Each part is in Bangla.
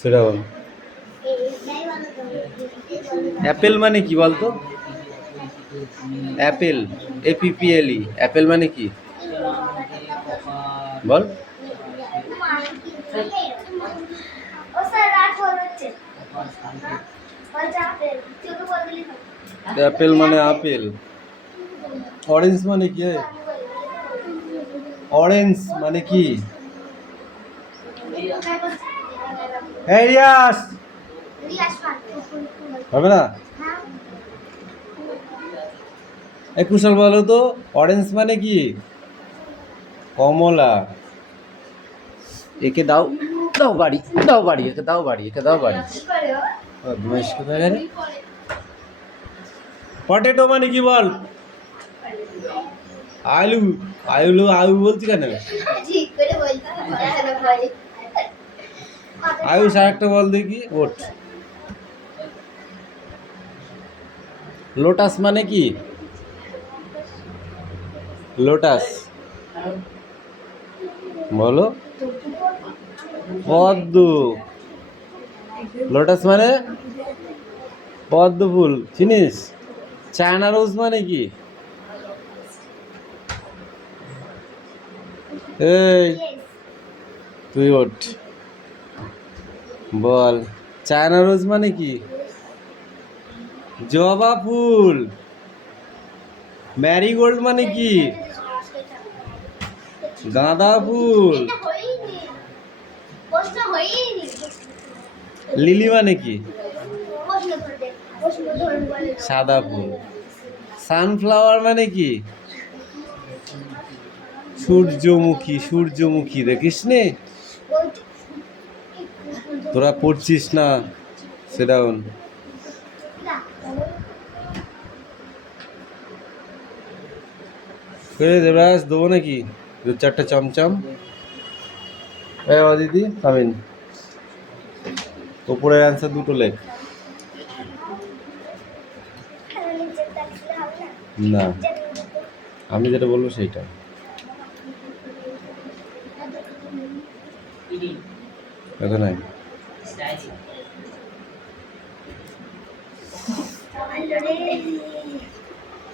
সেটা বল। অ্যাপেল মানে কি বলতো? অ্যাপেল, APPLE, অ্যাপেল মানে কি বল? অ্যাপেল মানে আপেল। অরেঞ্জ মানে কি? অরেঞ্জ মানে কি? রিয়াস হবে না? কুশল বলো তো, অরেঞ্জ মানে কি? কমলা। একে দাও, দাও বাড়ি, দাও বাড়ি, একে দাও বাড়ি, একে দাও বাড়ি। পটেটো মানে কি বল? আলু। আলু আলু বলছি কেন? আয়ুষ আর একটা বল দেখি। ওট। লোটাস মানে কি? লোটাস বলো। পদ্ম। লোটাস মানে পদ্ম ফুল, চিনিস? চায়না রোজ মানে কি? এই তুই ওঠ বল, চায়না রোজ মানে কি? জবা ফুল। ম্যারিগোল্ড মানে কি? গাঁদা ফুল। লিলি মানে কি? সাদা ফুল। সানফ্লাওয়ার মানে কি? সূর্যমুখী। সূর্যমুখী দেখিস নি? তোরা পড়ছিস না? সেটা দেবরাজ দেবো নাকি 2-4টা চমচম? দিদি কামিন। উপরের অ্যান্সার দুটো লেখ। না, আমি যেটা বলবো সেইটা। কথা নাই।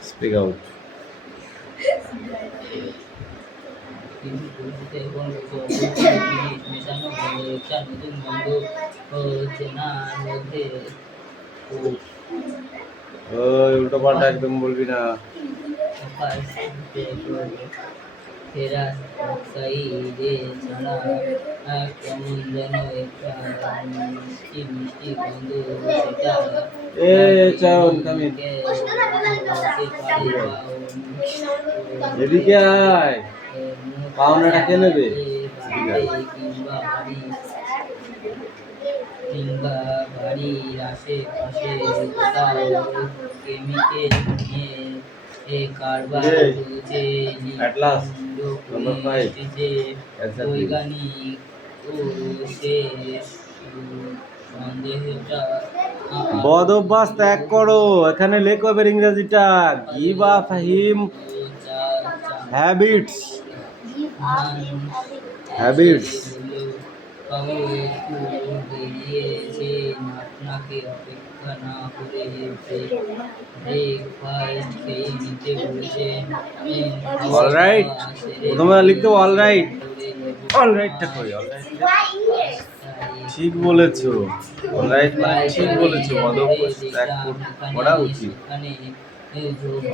Speak out. ওই উল্টো পাল্টা একদম বলবি না। ফেরাস অক্সাইডে ছাড়া কেমন যেন একটা মিষ্টি মিষ্টি গন্ধ, সেটা এদিকে আয়, পাওনাটা কে নেবে? কিংবা বাড়ির আশেপাশে কোথাও কেমিক্যাল নিয়ে কারবার চলছে। বৈজ্ঞানিক ও শেষ সন্দেহটা। বদ অভ্যাস ত্যাগ করো। এখানে লেখো এবার ইংরেজিটা। গিভ আপ হিম হ্যাবিটস। হ্যাবিটস। আপনাকে অপেক্ষা না করে ব্রেকফাস্ট খেয়ে নিতে বলেছে। অলরাইট, প্রথমে লিখতে অলরাইট। অলরাইটটা কই? অলরাইট ঠিক বলেছো। অলরাইট মানে ঠিক বলেছো। বদ অভ্যাস ত্যাগ করা উচিত।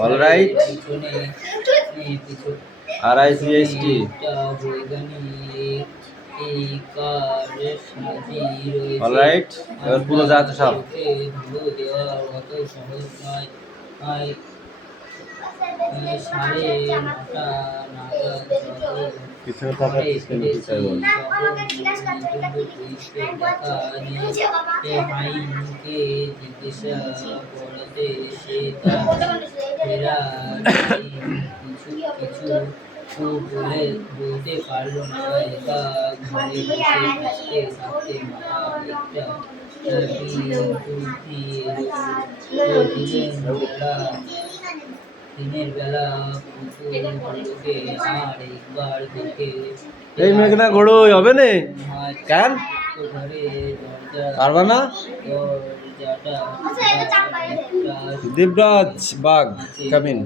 Alright, RICHT। অলরাইট, এবার পুরো যাতে সব পিছনে থাকা হাইমকে জিজ্ঞাসা করাতে সে কিছু কিছু বলতে পারলো না। একা ঘরে বসে থাকতে মাথা একটা দিনের বেলা পুতুলগুলোকে আর একবার দেখে এই মেঘনা ঘোড়োই হবে না কেন ঘরে পারবা না দরজাটা দেবরাজ বাগ কামিন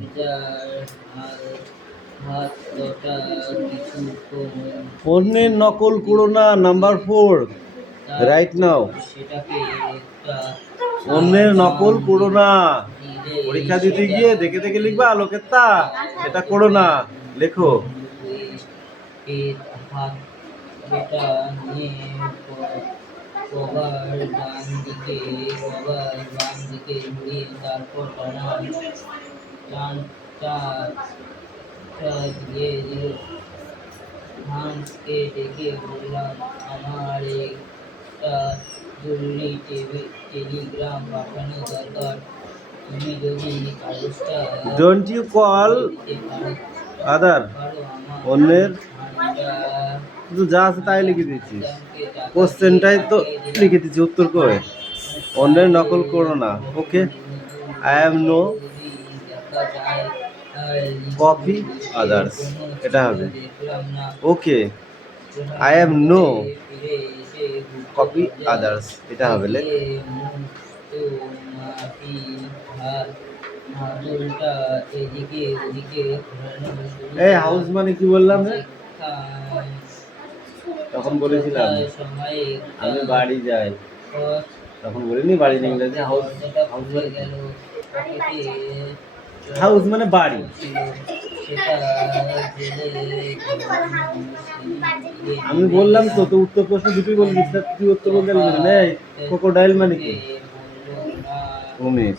হাতটা কিছুক্ষণ পণ্যের নকল করো না নাম্বার 4 রাইট নাও সেটাকে একটা পণ্যের নকল করো না দিলে পরীক্ষা দিতে গিয়ে দেখে দেখে লিখবা লোকের তা এটা করো না লেখো এর হাত এটা নিয়ে কভার ডান দিকে ঘুরিয়ে তারপর টানটা দিয়ে দিল। হান্সকে ডেকে বললাম আমার একটা জরুরি টেলিগ্রাম পাঠানো দরকার, তুমি যদি কাগজটা ডোন্ট ইউ কল দিতে আদার পারো আমার অন্যের হান্ডা শুধু যা আছে তাই লিখে দিচ্ছি কোশ্চেনটাই তো লিখে দিচ্ছি উত্তর করে অন্যের নকল করো না okay I am no copy others এটা হবে okay I am no copy others এটা হবে লেখ এই হাউস মানে কি বললাম রে তখন বলেছিলাম আমি বাড়ি যাই তখন বলিনি বাড়ি নেই ইংরেজি হাউস হাউস মানে কি? হাউস মানে বাড়ি আমি বললাম তো তো উত্তর প্রশ্ন দুটোই বলবি তুই উত্তর বলতে নেই ক্রোকোডাইল মানে কি কুমির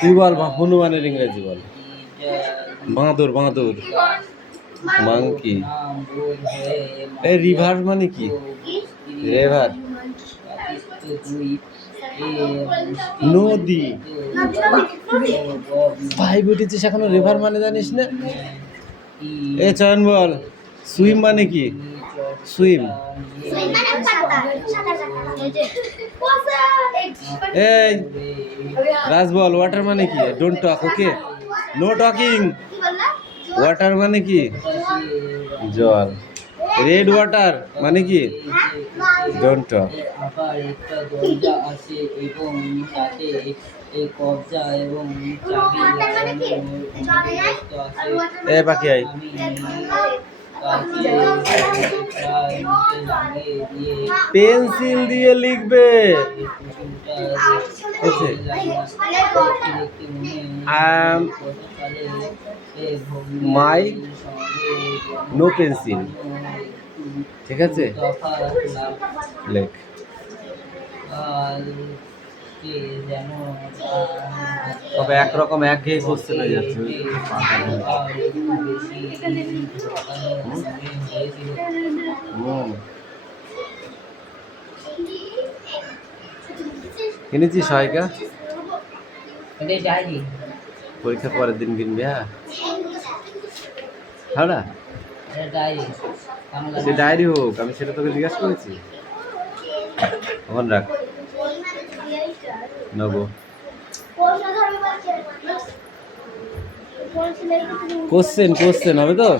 তুই বল হনুমানের ইংরেজি বল বাঁদর বাঁদর মাংকি এই রিভার মানে কি রিভার নদী ভাই বুঝেছিস এখনো রিভার মানে জানিস না এ চয়ন বল সুইম মানে কি সুইম এই রাজ বল ওয়াটার মানে কি don't talk okay no talking water মানে কি জল রেড ওয়াটার মানে কি ডোন্ট টক আবার একটা দরজা আছে এবং তাতে কবজা এবং চাবি লাগানো এ পাখি আই আমি প্রায় মুখে লাগিয়ে দিয়ে পেন্সিল দিয়ে লিখবে পুতুলটা am my no pencil ঠিক আছে লেখ তবে একরকম একঘেয়ে কোশ্চেন হয়ে যাচ্ছে কিনেছিস সহায়িকা পরীক্ষার পরের দিন কিনবি হ্যাঁ হ্যাঁ না সে ডায়েরি হোক আমি সেটা তোকে জিজ্ঞাসা করেছি তখন রাখ নেবো কোশ্চেন হবে তো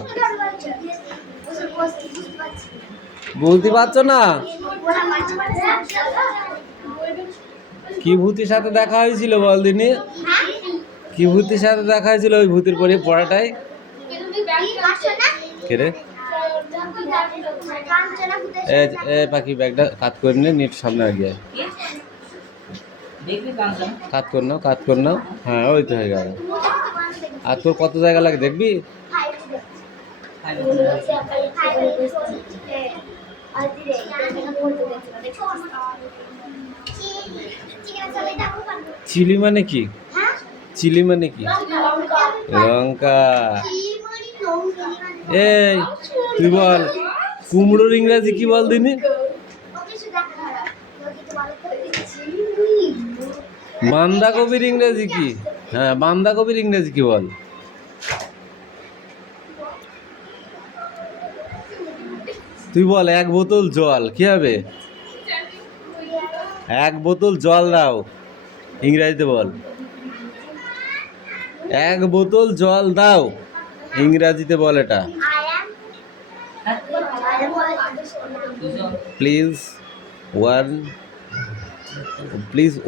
বলতে পারছো না কি ভূতির সাথে দেখা হয়েছিল বল দিনি কি ভূতির সাথে দেখা হয়েছিল ওই ভূতের পরে পড়াটাই কে রে এ পাখি ব্যাগটা কাত করে নিলে নেট সামনে আগে কাত কর নাও হ্যাঁ ওই তো হয়ে গেল আর তোর কত জায়গা লাগে দেখবি চিলি মানে কি চিলি মানে কি লঙ্কা এই তুই বল কুমড়োর ইংরাজি কি বল দিনি বাঁধাকপির ইংরেজি কি হ্যাঁ বাঁধাকপির ইংরেজি কি বল তুই বল এক বোতল জল কি হবে এক বোতল জল দাও ইংরেজিতে বল এক বোতল জল দাও, ইংরাজিতে বল এটা। প্লিজ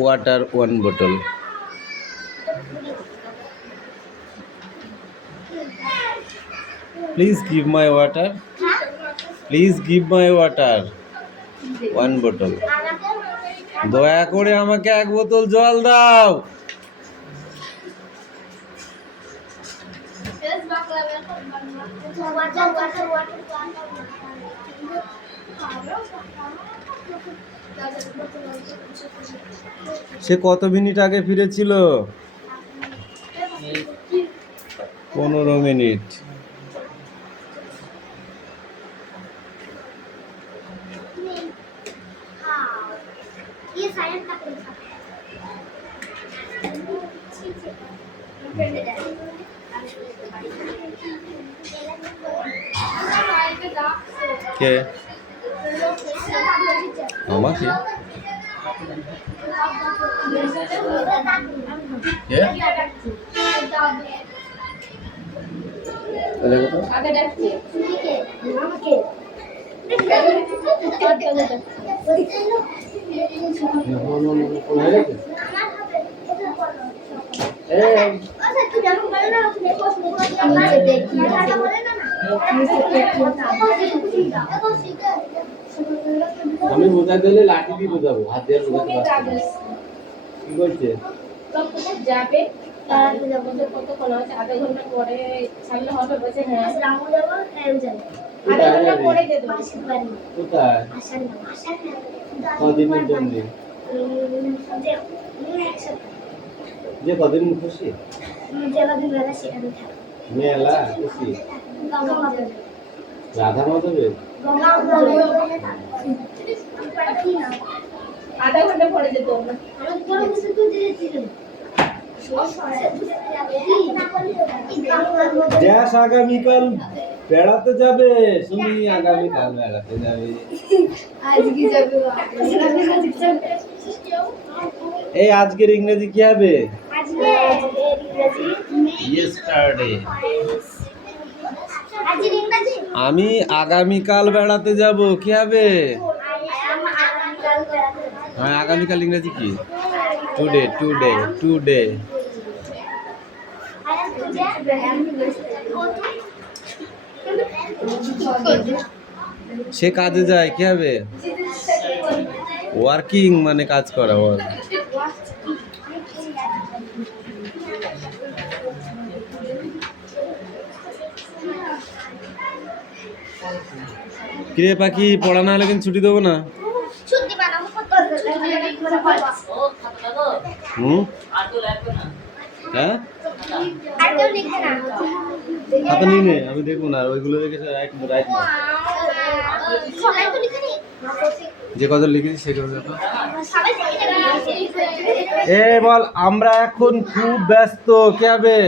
ওয়াটার 1 বোতল। Please give my water. Please give my water 1 বোতল। দয়া করে আমাকে 1 বোতল জল দাও। সে কত মিনিট আগে ফিরেছিল? 15 মিনিট। কে আমাকে? কে? আমি বোঝা দিলে লাঠি দিয়ে বোঝাবো, হাত দিয়ে বোঝাতে পারবো না। কি বলছে? যাবে তাড়াতাড়ি যাবো, কতক্ষণ আছে? আধা ঘন্টা পরে সামনে হবে, বলছে হ্যাঁ রামু যাবো, হ্যাঁ যাবো, আধা ঘন্টা পরে যেতে হবে। কোথায়? কদিনের জন্য? যে কদিন খুশি? মেলা খুশি? রাধা মাধবের? আধা ঘন্টা পরে যেতে হবে। ড্যাশ আগামীকাল বেড়াতে যাবে, তুমি আগামীকাল বেড়াতে যাবে। আজকে যাবে, এই আজকের ইংরেজি কি হবে? আজকে ইংরেজি ইয়েস্টারডে। আজকে ইংরেজি আমি আগামীকাল বেড়াতে যাব, কি হবে? হ্যাঁ, আগামীকাল ইংরেজি কি? টুডে। সে কাজে যায়, কি হবে? ওয়ার্কিং মানে কাজ করা। কিরে পাখি, পড়া না হলে কিন্তু ছুটি দেবো না। হ্যাঁ, হাতে নিয়ে নে, আমি দেখবো না, ওইগুলো দেখে রাইট না। যে কত লিখেছি সে কত। এ বল, আমরা এখন খুব ব্যস্ত, কি হবে?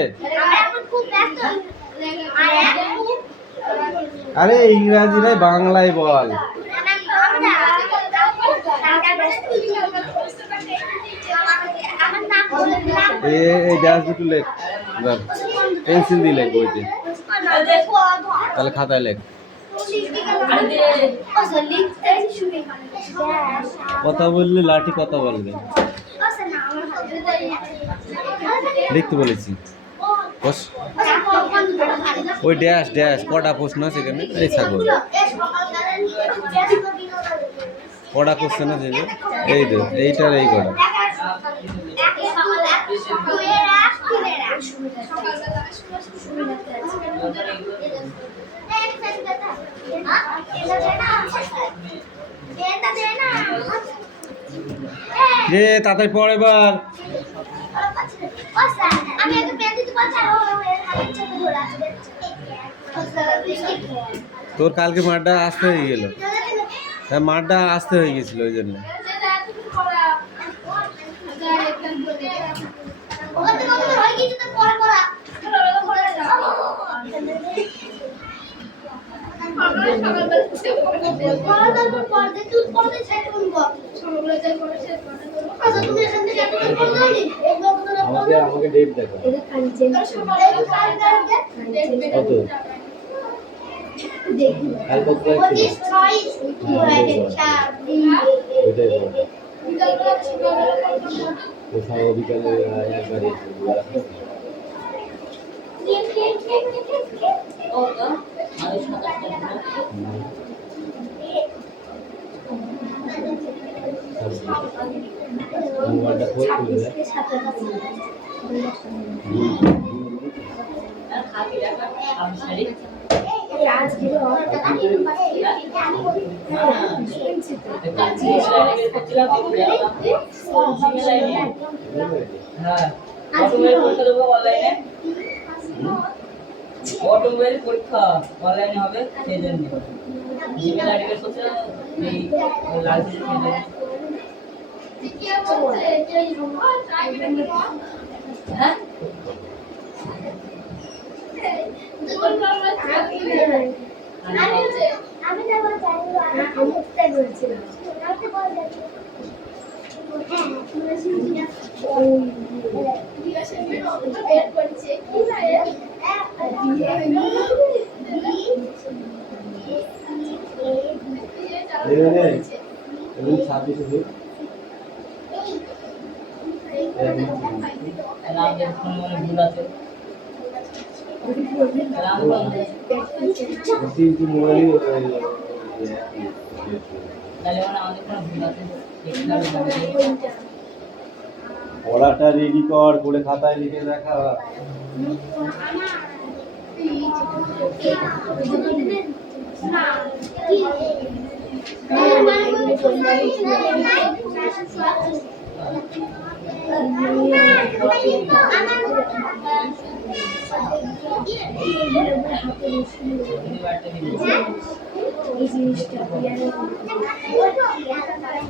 আরে ইংরাজি নয়, বাংলায় বল। এই ড্যাশ দুটো লেখ, পেন্সিল দিয়ে লেখ বইতে, তাহলে খাতায় লেখ। কথা বললে লাঠি কথা বলবে। লিখতে বলেছি। ওই ড্যাশ কটা প্রশ্ন আছে এখানে? এই ছাগল, কটা কোশ্চেন আছে? এই তো, এইটার এই কটা। রে তাড়াতাড়ি পড় এবার। তোর কালকে মাঠটা আসতে হয়ে গেল। হ্যাঁ, মাঠটা আসতে হয়ে গেছিল ওই জন্য। আমাকে ডেট দেখো। কত আর কত ওইটাই বলো। কোথাও বিকালে একবারই এসে দুবার আসতে হবে। ওটা আমি 27 টাকা মোবাইলটা খোল খুলে দেয়। আর খাবি দেখা আমি সারি হ্যাঁ অটোমেটিক পরীক্ষা দেবো অনলাইনে অটোমেটিক পরীক্ষা অনলাইনে হবে সেই জন্য জিমেল আইডি বের করতে এই লাইসেন্স হ্যাঁ আমি যাবো জানি না আমি তাই বলছিলাম আমি তো বল যাচ্ছি হ্যাঁ তোমরা শুনছিনা ওই দিবাসের বের করছে কি ভাই এবং 26 হবে আমাদের কোনো ভুল আছে কিন্তু মোবাইল তাহলে আমাদের কোনো ভুল আছে পড়াটা রেডি কর করে খাতায় লিখে রাখা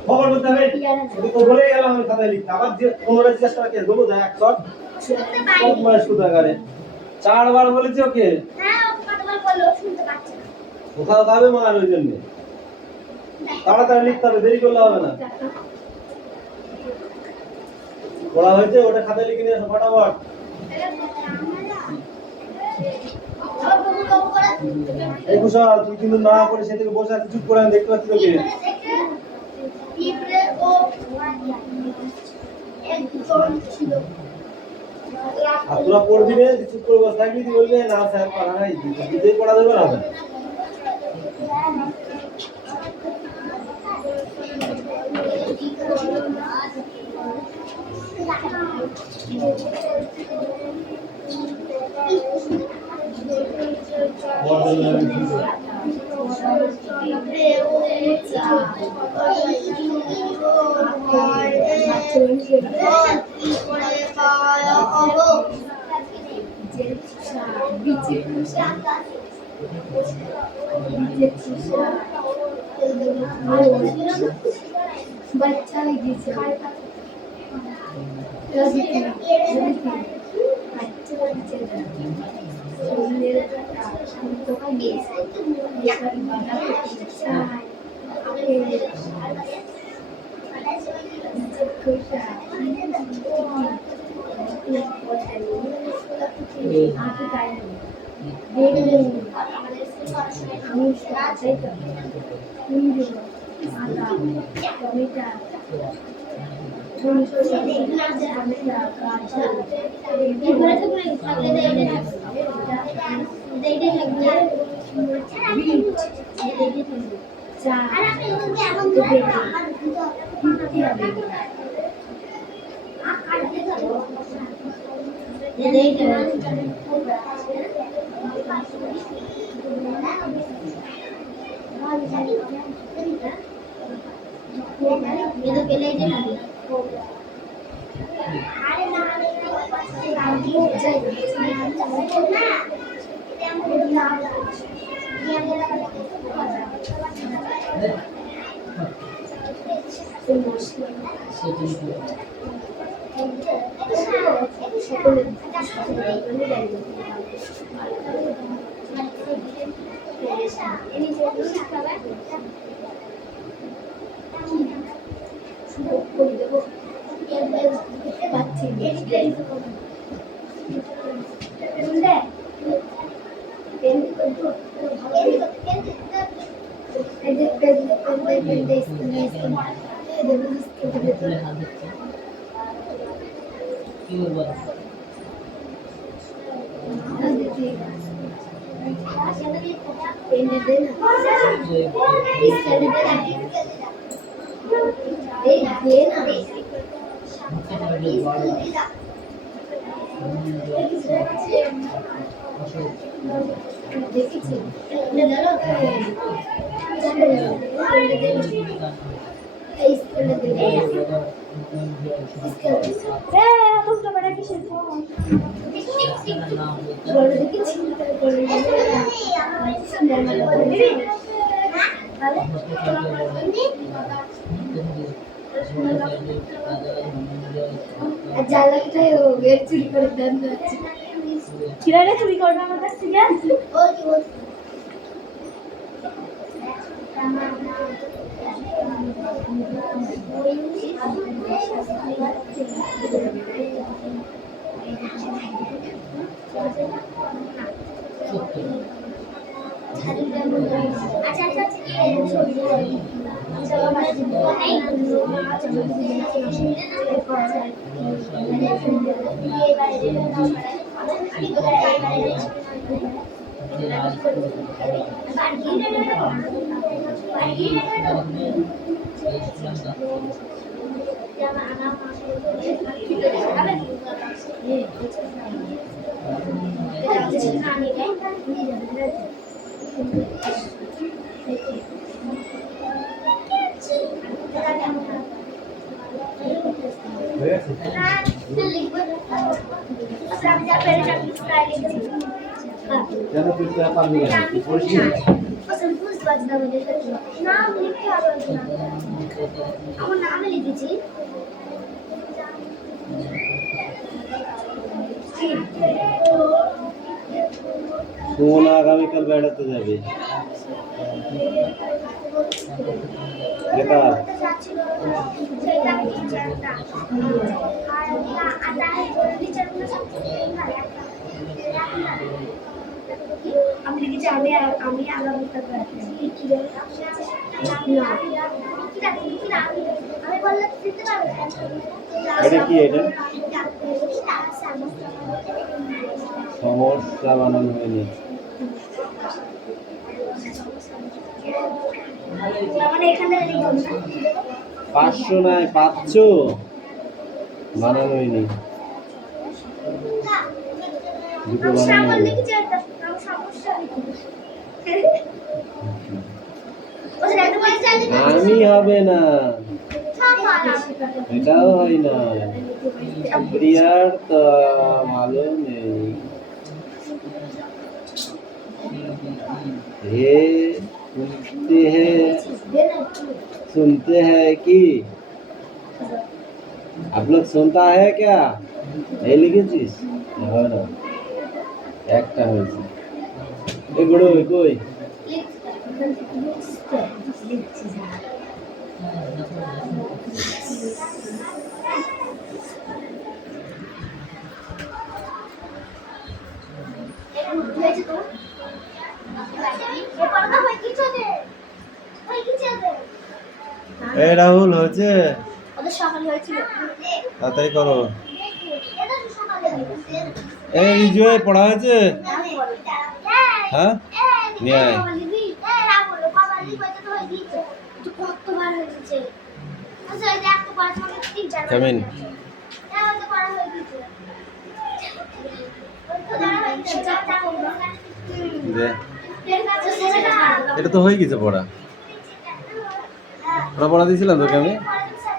খবর বলতে হবে তো বলে গেলাম আমি খাতায় লিখতে আবার যে পুনরায় চেষ্টা করে দেবো দেখ এক শট বয়স কোথাকারে 4 বার বলেছি ওকে কোথাও খাবে মার ওই জন্য তাড়াতাড়ি লিখতে হবে দেরি করলে হবে না পড়া হয়েছে ওটা খাতায় লিখে নিয়ে আসো ফটাফট এই কুশল তুই কিন্তু না করে সে থেকে বসে আছিস চুপ করে আমি দেখতে পাচ্ছি তোকে আর তোরা পড়বি না চুপ করে বসে থাকবি তুই বলবি না স্যার পড়া নাই দিতেই পড়া দেবে না बच्चा তুলে হাত দিচ্ছে কি বলবো জ্বালাটাই বের চুরি করে দেন কিরারে চুরি করবে আমার কাছ থেকে আচ্ছা আচ্ছা কেন তুই তো পারবি না তুই পড়িস না আমার নামে লিখেছি কোন আগামীকাল বেড়াতে যাবে বেকার আমি লিখেছি আমি আগামীকাল আমি বললাম দিতে পারবে এটা কি এটা সমস্যা বানানো হয়নি মানে এখানে লিখুন না 500 নয় 500 বানানো হয়নি দুটো বানানো হয়নি। আমি হবে না এটাও হয় না প্রিয়ার তো ভালো নেই हे सुनते हैं कि आप लोग सुनता है क्या এই লিখেছিস হয় না একটা হয়েছে এগুলো কই এই রাহুল হয়েছে তাড়াতাড়ি করো এই রিজুয়ে পড়া হয়েছে হ্যাঁ নিয়ে আয় কামিন দে এটা তো হয়ে গেছে পড়া ওরা পড়া দিয়েছিলাম তোকে আমি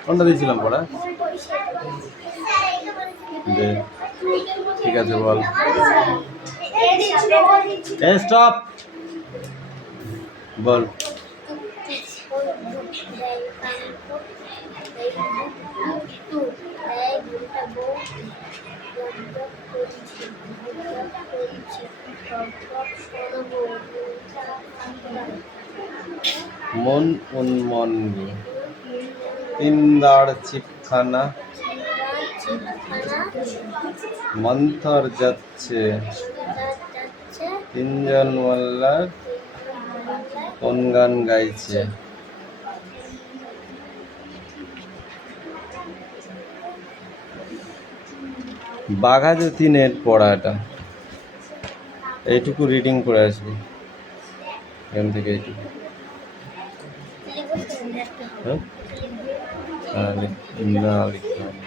কোনটা দিয়েছিলাম পড়া দে ঠিক আছে বল এ স্টপ বল মন উন্মনগি তিন দাঁড় চিপখানা মন্থর যাচ্ছে, যাচ্ছে তিনজন মোল্লার কোন গান গাইছে? বাঘা যতীনের পড়াটা, এইটুকু রিডিং করে আসবি এখান থেকে এইটুকু। হ্যাঁ? না লিখতে হবে।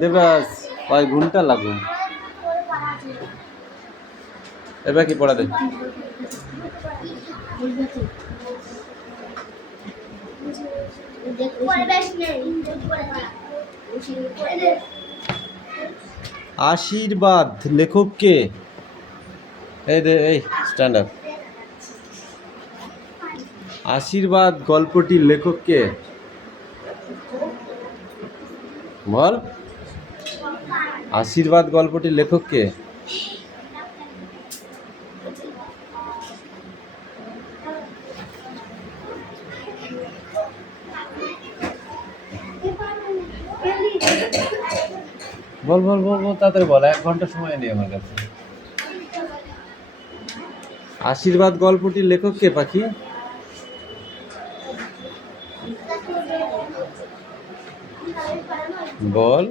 দেবরাজ কয় ঘন্টা লাগুন এবার কি পড়া দে? আশীর্বাদ লেখক কে? এই স্ট্যান্ড আপ। আশীর্বাদ গল্পটির লেখক কে? বল, আশীর্বাদ গল্পটির লেখক কে? বল বল বল বল তাড়াতাড়ি বল, 1 ঘন্টা সময় নেই আমার কাছে। আশীর্বাদ গল্পটির লেখক কে পাখি? বল,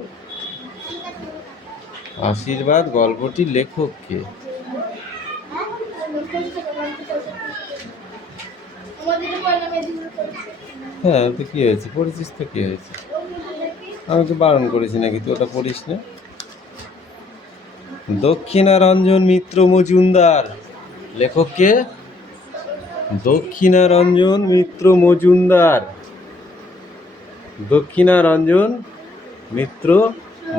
আশীর্বাদ গল্পটির লেখক কে? হ্যাঁ তো কি হয়েছে, পড়েছিস তো কি হয়েছে? আমি তো বারণ করেছি নাকি তুই ওটা পড়িস না? দক্ষিণারঞ্জন মিত্র মজুমদার লেখক কে? দক্ষিণারঞ্জন মিত্র মজুমদার, দক্ষিণারঞ্জন মিত্র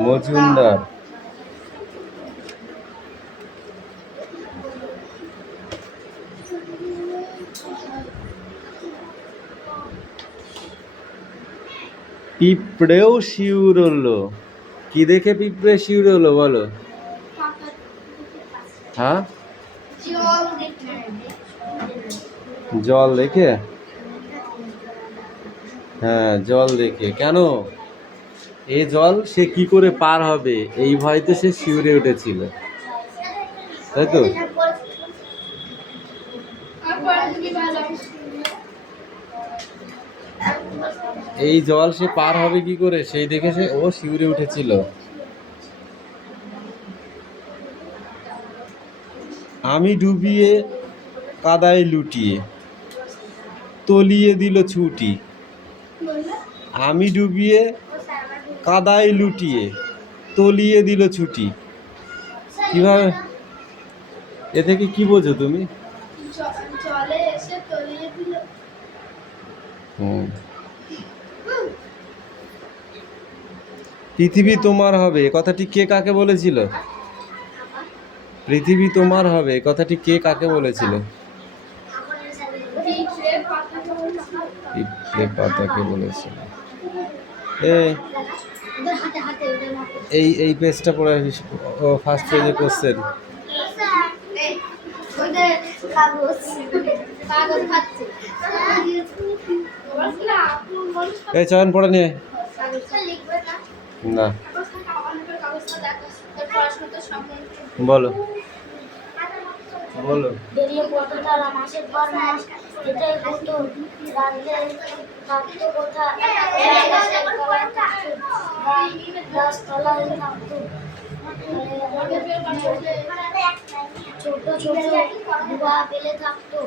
মজুমদার। পিঁপড়েও শিউরলো, কি দেখে পিঁপড়ে শিউরলো বলো? হ্যাঁ, জল দেখে। হ্যাঁ জল দেখে। কেন? এই জল সে কি করে পার হবে এই ভয়তে সে শিউরে উঠেছিল, তাই তো? এই জল সে পার হবে কি করে সেই দেখে সে ও শিউরে উঠেছিল। আমি ডুবিয়ে কাদায় লুটিয়ে তলিয়ে দিল ছুটি। আমি ডুবিয়ে কাদায় লুটিয়ে তলিয়ে দিল ছুটি। কিভাবে? এ থেকে কি বোঝো তুমি? পৃথিবী তোমার হবে কথাটি কে কাকে বলেছিল? পৃথিবী তোমার হবে কথাটি কে কাকে বলেছিল? পিঁপড়ে পাতাকে বলেছিল। এই পেজটা পড়ে ফার্স্ট পেজে কোশ্চেন। এই চয়ন পড়ে নিয়ে না, বলো বলো। বেরিয়ে পড়তো তারা মাসের পর মাস, এটাই হতো রাতে থাকতো কোথা গাছতলায় থাকতো, ছোট ছোট ধোয়া পেলে থাকতো।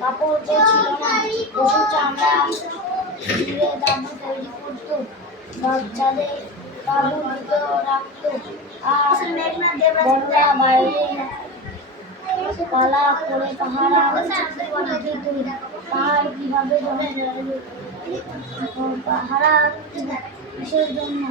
কাপড় তো ছিল না, পশু চামড়া দিয়ে দাবু তৈরি করতো, বাচ্চাদের বাবু ভিতরে রাখতো, আর বড়রা বাইরে পালা করে পাহারা দিত। পাহাড় কিভাবে পাহারা কিসের জন্য?